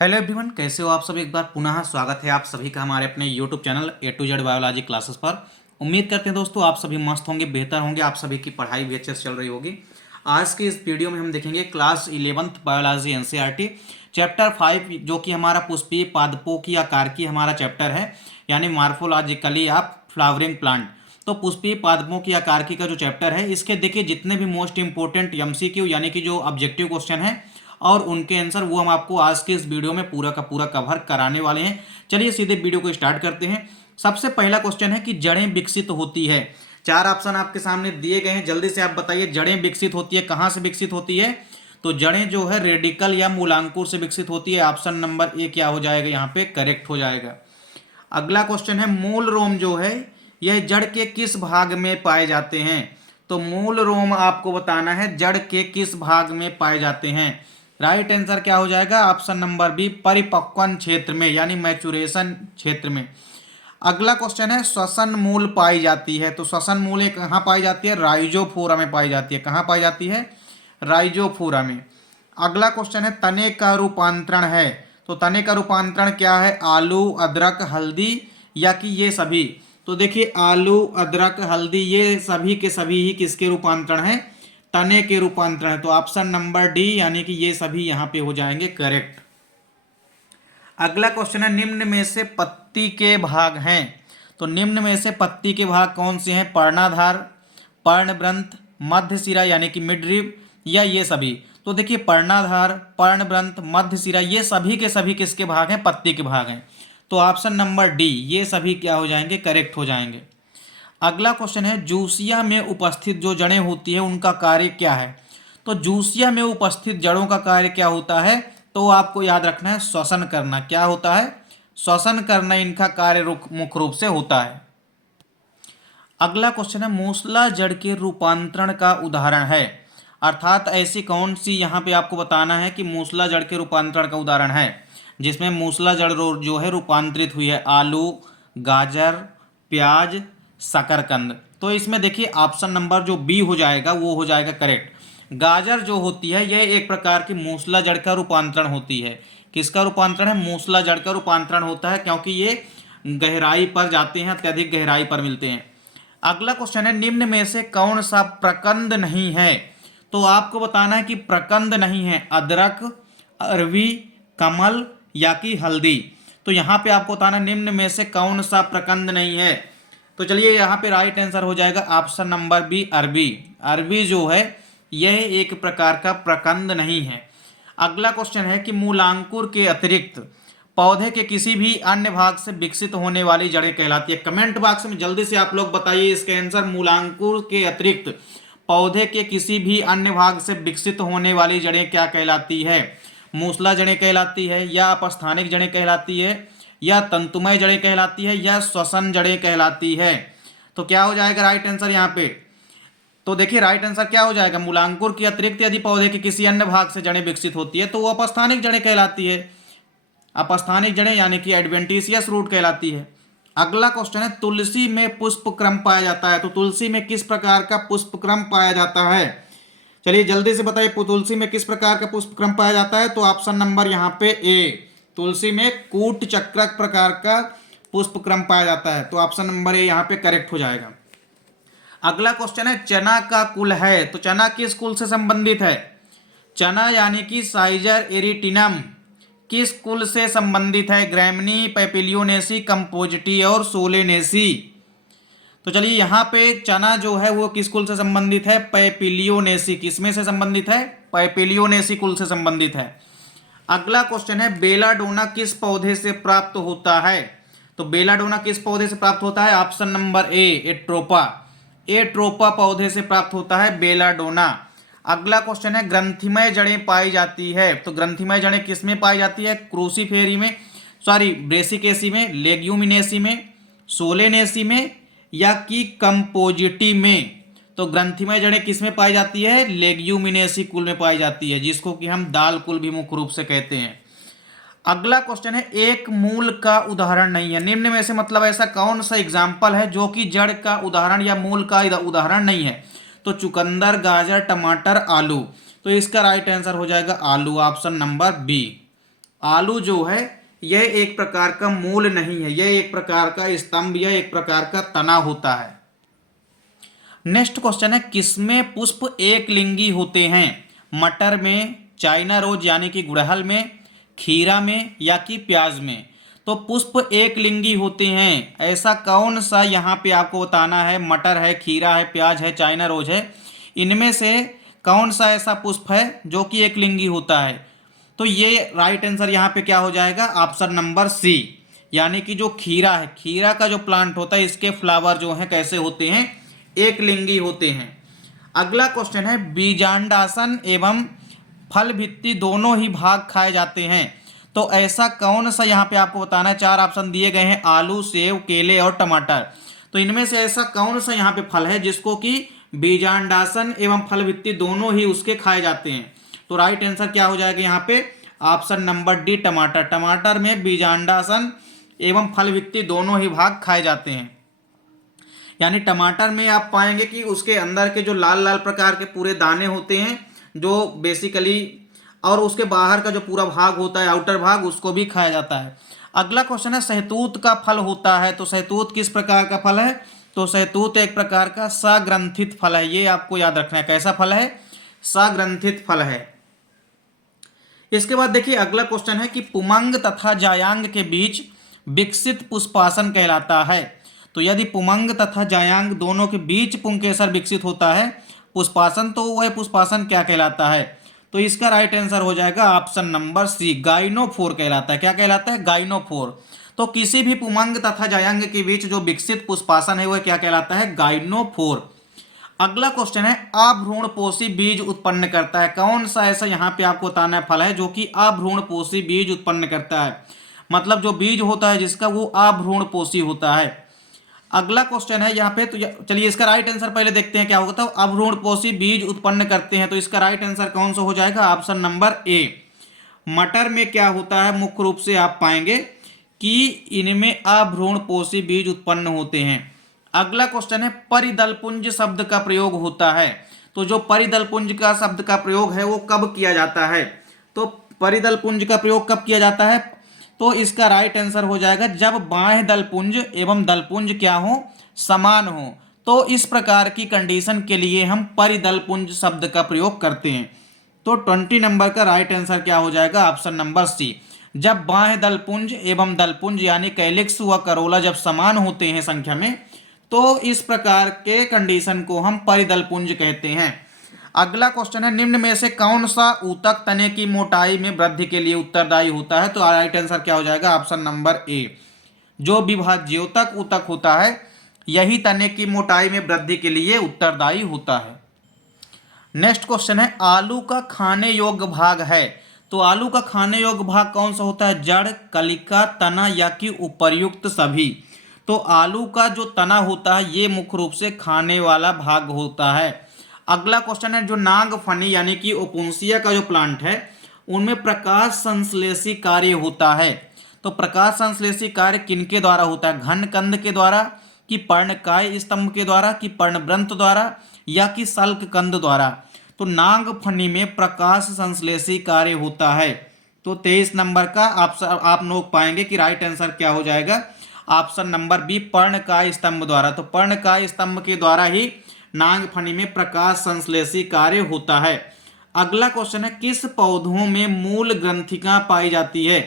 Hello everyone, कैसे हो आप सब। एक बार पुनः स्वागत है आप सभी का हमारे अपने YouTube channel A to Z biology classes पर। उम्मीद करते हैं दोस्तों आप सभी मस्त होंगे, बेहतर होंगे, आप सभी की पढ़ाई भी अच्छे से चल रही होगी। आज के इस वीडियो में हम देखेंगे class 11th biology NCERT chapter 5, जो कि हमारा पुष्पीय पादपों की आकार की हमारा चैप्टर है, यानी मार्फोलॉजिकली ऑफ फ्लावरिंग प्लांट। तो पुष्पीय पादपों की आकार की का जो चैप्टर है, इसके देखिए जितने भी मोस्ट इंपोर्टेंट एमसीक्यू यानी कि जो ऑब्जेक्टिव क्वेश्चन है और उनके आंसर वो हम आपको आज के इस वीडियो में पूरा का पूरा कवर कराने वाले हैं। चलिए सीधे वीडियो को स्टार्ट करते हैं। सबसे पहला क्वेश्चन है कि जड़ें विकसित होती है। चार ऑप्शन आपके सामने दिए गए हैं, जल्दी से आप बताइए जड़ें विकसित होती है कहाँ से विकसित होती है। तो जड़ें जो है रेडिकल या मूलांकुर से विकसित होती है। ऑप्शन नंबर ए क्या हो जाएगा, यहाँ पे करेक्ट हो जाएगा। अगला क्वेश्चन है मूल रोम जो है यह जड़ के किस भाग में पाए जाते हैं। तो मूल रोम आपको बताना है जड़ के किस भाग में पाए जाते हैं। राइट आंसर क्या हो जाएगा, ऑप्शन नंबर बी, परिपक्वन क्षेत्र में, यानी मैचुरेशन क्षेत्र में। अगला क्वेश्चन है श्वसन मूल पाई जाती है। तो श्वसन मूल कहाँ पाई जाती है, राइजोफोरा में पाई जाती है। कहाँ पाई जाती है, राइजोफोरा में। अगला क्वेश्चन है तने का रूपांतरण है। तो तने का रूपांतरण क्या है, आलू, अदरक, हल्दी या कि ये सभी। तो देखिए आलू, अदरक, हल्दी ये सभी के सभी ही किसके रूपांतरण है, तने के रूपांतरण है। तो ऑप्शन नंबर डी यानी कि ये सभी यहाँ पे हो जाएंगे करेक्ट। अगला क्वेश्चन है निम्न में से पत्ती के भाग हैं। तो निम्न में से पत्ती के भाग कौन से हैं, पर्णाधार, पर्णवृंत, मध्य सिरा यानी कि मिड रिब या ये सभी। तो देखिए पर्णाधार, पर्णवृंत, मध्य सिरा ये सभी के सभी किसके भाग हैं, पत्ती के भाग हैं। तो ऑप्शन नंबर डी ये सभी क्या हो जाएंगे, करेक्ट हो जाएंगे। अगला क्वेश्चन है जूसिया में उपस्थित जो जड़ें होती है उनका कार्य क्या है। तो जूसिया में उपस्थित जड़ों का कार्य क्या होता है, तो आपको याद रखना है श्वसन करना। क्या होता है, श्वसन करना इनका कार्य मुख्य रूप से होता है। अगला क्वेश्चन है मूसला जड़ के रूपांतरण का उदाहरण है। अर्थात ऐसी कौन सी यहाँ पे आपको बताना है कि मूसला जड़ के रूपांतरण का उदाहरण है जिसमें मूसला जड़ जो है रूपांतरित हुई है। आलू, गाजर, प्याज, शकरकंद। तो इसमें देखिए ऑप्शन नंबर जो बी हो जाएगा वो हो जाएगा करेक्ट। गाजर जो होती है यह एक प्रकार की मूसला जड़ का रूपांतरण होती है। किसका रूपांतरण है, मूसला जड़ का रूपांतरण होता है, क्योंकि ये गहराई पर जाते हैं, अत्यधिक गहराई पर मिलते हैं। अगला क्वेश्चन है निम्न में से कौन सा प्रकंद नहीं है। तो आपको बताना है कि प्रकंद नहीं है अदरक, अरवी, कमल या कि हल्दी। तो यहाँ पे आपको बताना निम्न में से कौन सा प्रकंद नहीं है। तो चलिए यहाँ पे राइट आंसर हो जाएगा ऑप्शन नंबर बी, अरबी। अरबी जो है यह एक प्रकार का प्रकंद नहीं है। अगला क्वेश्चन है कि मूलांकुर के अतिरिक्त पौधे के किसी भी अन्य भाग से विकसित होने वाली जड़ें कहलाती है। कमेंट बॉक्स में जल्दी से आप लोग बताइए इसके आंसर। मूलांकुर के अतिरिक्त पौधे के किसी भी अन्य भाग से विकसित होने वाली जड़ें क्या कहलाती है। मूसला जड़ें कहलाती है, या अपस्थानिक जड़ें कहलाती है, या तंतुमय जड़ें कहलाती है, या श्वसन जड़ें कहलाती है। तो क्या हो जाएगा राइट आंसर यहाँ पे। तो देखिए राइट आंसर क्या हो जाएगा, मूलांकुर के अतिरिक्त यदि पौधे के किसी अन्य भाग से जड़ें विकसित होती है तो वो अपस्थानिक जड़ें कहलाती है। अपस्थानिक जड़ें यानी कि एडवेंटिशियस रूट कहलाती है। अगला क्वेश्चन है तुलसी में पुष्प क्रम पाया जाता है। तो तुलसी में किस प्रकार का पुष्प क्रम पाया जाता है, चलिए जल्दी से बताइए तुलसी में किस प्रकार का पुष्प क्रम पाया जाता है। तो ऑप्शन नंबर यहाँ पे ए, तुलसी में कूट चक्रक प्रकार का पुष्प क्रम पाया जाता है। तो ऑप्शन नंबर ए यहाँ पे करेक्ट हो जाएगा। अगला क्वेश्चन है चना का कुल है। तो चना किस कुल से संबंधित है, चना यानी कि साइजर एरिटिनम किस कुल से संबंधित है, ग्रैमनी, पैपिलियोनेसी, कंपोजिटी और सोलेनेसी। तो चलिए यहाँ पे चना जो है वो किस कुल से संबंधित है, पैपिलियोनेसी। किसमें से संबंधित है, पैपिलियोनेसी कुल से संबंधित है। अगला क्वेश्चन है बेलाडोना किस पौधे से प्राप्त होता है। तो बेलाडोना किस पौधे से प्राप्त होता है, option number A, Atropa. Atropa पौधे से प्राप्त होता है बेलाडोना। अगला क्वेश्चन है ग्रंथिमय जड़ें पाई जाती है। तो ग्रंथिमय जड़ें किसमें पाई जाती है, क्रूसीफेरी में, सॉरी ब्रेसिकेसी में, लेग्यूमिनेसी में, सोलेनेसी में या कि कंपोजिटी में। तो ग्रंथिमय जड़ें किसमें पाई जाती है, लेग्यूमिनेसी कुल में पाई जाती है, जिसको कि हम दाल कुल भी मुख्य रूप से कहते हैं। अगला क्वेश्चन है एक मूल का उदाहरण नहीं है। निम्न में से मतलब ऐसा कौन सा एग्जाम्पल है जो कि जड़ का उदाहरण या मूल का उदाहरण नहीं है। तो चुकंदर, गाजर, टमाटर, आलू। तो इसका राइट आंसर हो जाएगा आलू, ऑप्शन नंबर बी। आलू जो है यह एक प्रकार का मूल नहीं है, यह एक प्रकार का स्तंभ या एक प्रकार का तना होता है। नेक्स्ट क्वेश्चन है, किसमें पुष्प एक लिंगी होते हैं? मटर में, चाइना रोज यानी कि गुड़हल में, खीरा में या कि प्याज में? तो पुष्प एक लिंगी होते हैं, ऐसा कौन सा यहाँ पे आपको बताना है? मटर है, खीरा है, प्याज है, चाइना रोज है, इनमें से कौन सा ऐसा पुष्प है जो कि एक लिंगी होता है? तो ये राइट आंसर यहाँ पे क्या हो जाएगा? ऑप्शन नंबर सी, यानी कि जो खीरा है, खीरा का जो प्लांट होता है इसके फ्लावर जो हैं कैसे होते हैं? एक लिंगी होते हैं। अगला क्वेश्चन है, बीजांडासन एवं फल भित्ति दोनों ही भाग खाए जाते हैं, तो ऐसा कौन सा यहाँ पे आपको बताना है? 4 ऑप्शन दिए गए हैं, आलू, सेव, केले और टमाटर। तो इनमें से ऐसा कौन सा यहाँ पे फल है जिसको कि बीजांडासन एवं फल भित्ति दोनों ही उसके खाए जाते हैं? तो राइट आंसर क्या हो जाएगा यहाँ पे? ऑप्शन नंबर डी, टमाटर। टमाटर में बीजांडासन एवं फल भित्ति दोनों ही भाग खाए जाते हैं। यानी टमाटर में आप पाएंगे कि उसके अंदर के जो लाल लाल प्रकार के पूरे दाने होते हैं जो बेसिकली, और उसके बाहर का जो पूरा भाग होता है आउटर भाग, उसको भी खाया जाता है। अगला क्वेश्चन है, सहतूत का फल होता है, तो सहतूत किस प्रकार का फल है? तो सहतूत एक प्रकार का सग्रंथित फल है, ये आपको याद रखना है। कैसा फल है? सग्रंथित फल है। इसके बाद देखिए अगला क्वेश्चन है कि पुमंग तथा जायांग के बीच विकसित पुष्पासन कहलाता है। तो यदि पुमंग तथा जायांग दोनों के बीच पुंकेसर विकसित होता है पुष्पासन, तो वह पुष्पासन क्या कहलाता है? तो इसका राइट आंसर हो जाएगा ऑप्शन नंबर सी, गाइनोफोर कहलाता है। क्या कहलाता है? गाइनोफोर। तो किसी भी पुमंग तथा जायांग के बीच जो विकसित पुष्पासन है वह क्या कहलाता है? गाइनोफोर। अगला क्वेश्चन है, अभ्रूणपोषी बीज उत्पन्न करता है, कौन सा ऐसा यहाँ पे आपको बताना है फल है जो कि अभ्रूणपोषी बीज उत्पन्न करता है? मतलब जो बीज होता है जिसका वो अभ्रूणपोषी होता है। अगला क्वेश्चन है यहाँ पे, तो चलिए इसका राइट आंसर पहले देखते हैं क्या होगा। तो अभ्रूणपोषी बीज उत्पन्न करते हैं, तो इसका राइट आंसर कौन सा हो जाएगा? Option number A. मटर में क्या होता है? मुख्य रूप से आप पाएंगे कि इनमें अभ्रूणपोषी बीज उत्पन्न होते हैं। अगला क्वेश्चन है, परिदलपुंज शब्द का प्रयोग होता है, तो जो परिदलपुंज का शब्द का प्रयोग है वो कब किया जाता है? तो परिदलपुंज का प्रयोग कब किया जाता है? तो इसका राइट आंसर हो जाएगा जब बाह्य दलपुंज एवं दलपुंज क्या हो? समान हो। तो इस प्रकार की कंडीशन के लिए हम परिदलपुंज शब्द का प्रयोग करते हैं। तो 20 नंबर का राइट आंसर क्या हो जाएगा? ऑप्शन नंबर सी, जब बाह्य दलपुंज एवं दलपुंज यानी कैलिक्स व करोला जब समान होते हैं संख्या में, तो इस प्रकार के कंडीशन को हम परिदलपुंज कहते हैं। अगला क्वेश्चन है, निम्न में से कौन सा ऊतक तने की मोटाई में वृद्धि के लिए उत्तरदायी होता है? तो राइट आंसर क्या हो जाएगा? ऑप्शन नंबर ए, जो विभाज्योतक ऊतक होता है यही तने की मोटाई में वृद्धि के लिए उत्तरदायी होता है। नेक्स्ट क्वेश्चन है, आलू का खाने योग्य भाग है, तो आलू का खाने योग्य भाग कौन सा होता है? जड़, कलिका, तना या कि उपर्युक्त सभी? तो आलू का जो तना होता है ये मुख्य रूप से खाने वाला भाग होता है। अगला क्वेश्चन है, जो नागफनी यानी कि ओपुंसिया का जो प्लांट है उनमें प्रकाश संश्लेषी कार्य होता है, तो प्रकाश संश्लेषी कार्य किनके द्वारा होता है? घन कंद के द्वारा, कि पर्णकाय स्तंभ के द्वारा, कि पर्णवृंत द्वारा या कि शल्क कंद द्वारा? तो नागफनी में प्रकाश संश्लेषी कार्य होता है। तो 23 नंबर का आप लोग पाएंगे कि राइट आंसर क्या हो जाएगा? ऑप्शन नंबर बी, पर्णकाय स्तंभ द्वारा। तो पर्णकाय स्तंभ के द्वारा ही नागफनी में प्रकाश संश्लेषी कार्य होता है। अगला क्वेश्चन है, किस पौधों में मूल ग्रंथिका पाई जाती है?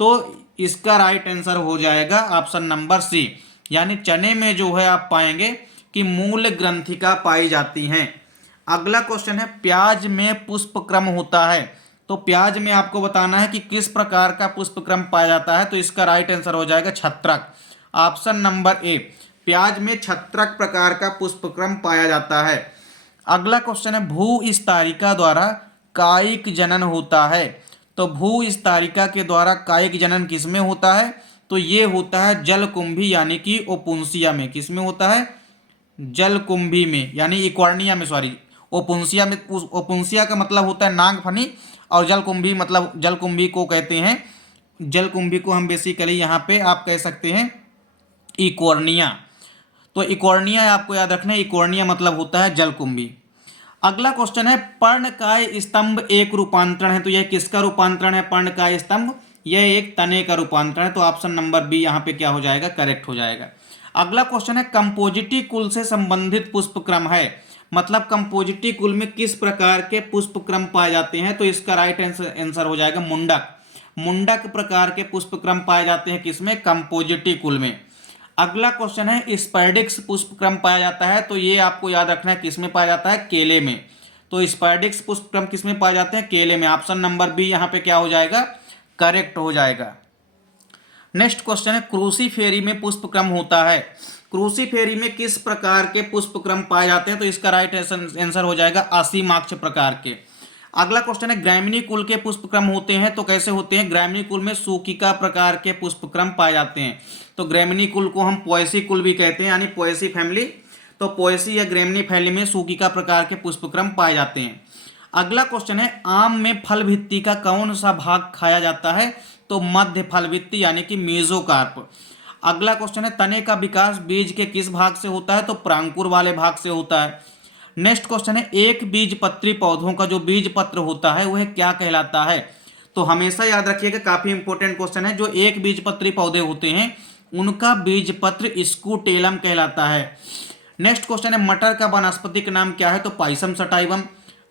तो इसका राइट आंसर हो जाएगा ऑप्शन नंबर सी, यानी चने में जो है आप पाएंगे कि मूल ग्रंथिका पाई जाती हैं। अगला क्वेश्चन है, प्याज में पुष्पक्रम होता है, तो प्याज में आपको बताना है कि किस प्रकार का पुष्पक्रम पाया जाता है? तो इसका राइट आंसर हो जाएगा छत्रक, ऑप्शन नंबर ए, प्याज में छत्रक प्रकार का पुष्पक्रम पाया जाता है। अगला क्वेश्चन है, भूस्तारिका द्वारा कायिक जनन होता है, तो भूस्तारिका के द्वारा कायिक जनन किसमें होता है? तो ये होता है जलकुंभी यानी कि ओपुंसिया में। किसमें होता है? जलकुंभी में, यानी इक्वार्निया में, सॉरी, ओपुंसिया में। ओपुंसिया का मतलब होता है नागफनी, और जलकुंभी मतलब जलकुंभी को कहते हैं, जलकुंभी को हम बेसिकली यहाँ पे आप कह सकते हैं इक्वार्निया। तो इक्वार्निया आपको याद रखना है, इक्वार्निया मतलब होता है जलकुंभी। अगला क्वेश्चन है, पर्णकाय स्तंभ एक रूपांतरण है, तो यह किसका रूपांतरण है? पर्णकाय स्तंभ यह एक तने का रूपांतरण है। तो ऑप्शन नंबर बी यहाँ पे क्या हो जाएगा, करेक्ट हो जाएगा। अगला क्वेश्चन है कंपोजिटी कुल से संबंधित पुष्पक्रम है, मतलब कंपोजिटी कुल में किस प्रकार के पुष्पक्रम पाए जाते हैं। तो इसका राइट आंसर हो जाएगा मुंडक। मुंडक प्रकार के पुष्पक्रम पाए जाते हैं किसमें, कंपोजिटी कुल में। अगला क्वेश्चन है स्पैडिक्स पुष्पक्रम पाया जाता है, तो ये आपको याद रखना है किसमें पाया जाता है, केले में। तो स्पैडिक्स पुष्पक्रम किसमें पाए जाते हैं, केले में। ऑप्शन नंबर बी यहाँ पे क्या हो जाएगा, करेक्ट हो जाएगा। नेक्स्ट क्वेश्चन है क्रूसीफेरी में पुष्पक्रम होता है, क्रूसीफेरी में किस प्रकार के पुष्पक्रम पाए जाते हैं। तो इसका राइट आंसर हो जाएगा असीमाक्ष प्रकार के। अगला क्वेश्चन है ग्रामिनी कुल के पुष्पक्रम होते हैं, तो कैसे होते हैं, ग्रामिनी कुल में सूकिका प्रकार के पुष्पक्रम पाए जाते हैं। तो ग्रामिनी कुल को हम पोएसी कुल भी कहते हैं, यानी पोएसी फैमिली। तो पोएसी या ग्रामिनी फैमिली में सूकिका प्रकार के पुष्पक्रम पाए जाते हैं। अगला क्वेश्चन है आम में फल भित्ति का कौन सा भाग खाया जाता है। तो मध्य फल भित्ति यानी कि मेसोकार्प। अगला क्वेश्चन है तने का विकास बीज के किस भाग से होता है। तो प्रांकुर वाले भाग से होता है। नेक्स्ट क्वेश्चन है एक बीजपत्री पौधों का जो बीज पत्र होता है वह क्या कहलाता है। तो हमेशा याद रखिएगा, काफी इंपॉर्टेंट क्वेश्चन है। जो एक बीजपत्री पौधे होते हैं उनका बीजपत्र स्कूटेलम कहलाता है। नेक्स्ट क्वेश्चन है मटर का वानस्पतिक नाम क्या है। तो पाइसम सटाइवम।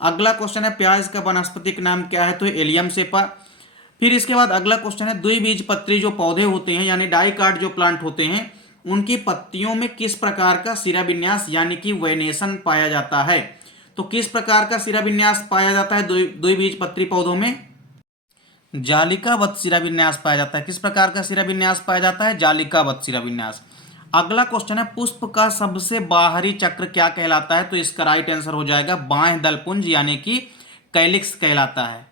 अगला क्वेश्चन है प्याज का वानस्पतिक नाम क्या है। तो एलियम सेपा। फिर इसके बाद अगला क्वेश्चन है द्विबीजपत्री जो पौधे होते हैं यानी डाइकाट जो प्लांट होते हैं उनकी पत्तियों में किस प्रकार का शिराविन्यास यानी कि वेनेशन पाया जाता है। तो किस प्रकार का शिराविन्यास पाया जाता है द्विबीजपत्री पौधों में, जालिकावत शिराविन्यास पाया जाता है। किस प्रकार का शिराविन्यास पाया जाता है, जालिकावत शिराविन्यास। अगला क्वेश्चन है पुष्प का सबसे बाहरी चक्र क्या कहलाता है। तो इसका राइट आंसर हो जाएगा बाह्य दलपुंज यानी कि कैलिक्स कहलाता है।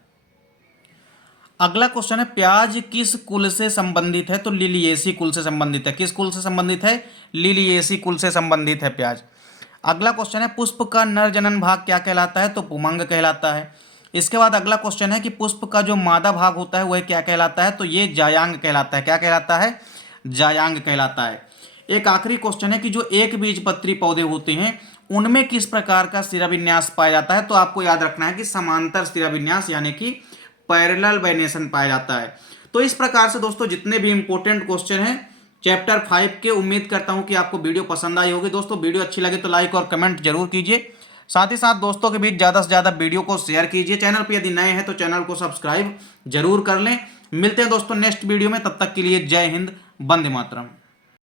अगला क्वेश्चन है प्याज किस कुल से संबंधित है। तो लिलिएसी कुल से संबंधित है। किस कुल से संबंधित है, लिलिएसी कुल से संबंधित है प्याज। अगला क्वेश्चन है पुष्प का नर जनन भाग क्या कहलाता है। तो पुमंग कहलाता है। इसके बाद अगला क्वेश्चन है कि पुष्प का जो मादा भाग होता है वह क्या कहलाता है। तो ये जायांग कहलाता है। क्या कहलाता है, जायांग कहलाता है। एक आखिरी क्वेश्चन है कि जो एक बीजपत्री पौधे होते हैं उनमें किस प्रकार का शिराविन्यास पाया जाता है। तो आपको याद रखना है कि समांतर शिराविन्यास यानी कि पैरेलल वेनेशन पाया जाता है। तो इस प्रकार से दोस्तों जितने भी इंपॉर्टेंट क्वेश्चन हैं चैप्टर 5 के, उम्मीद करता हूं कि आपको वीडियो पसंद आई होगी। दोस्तों वीडियो अच्छी लगे तो लाइक और कमेंट जरूर कीजिए। साथ ही साथ दोस्तों के बीच ज़्यादा से ज़्यादा वीडियो को शेयर कीजिए। चैनल पर यदि नए हैं तो चैनल को सब्सक्राइब जरूर कर लें। मिलते हैं दोस्तों नेक्स्ट वीडियो में, तब तक के लिए जय हिंद, वंदे मातरम।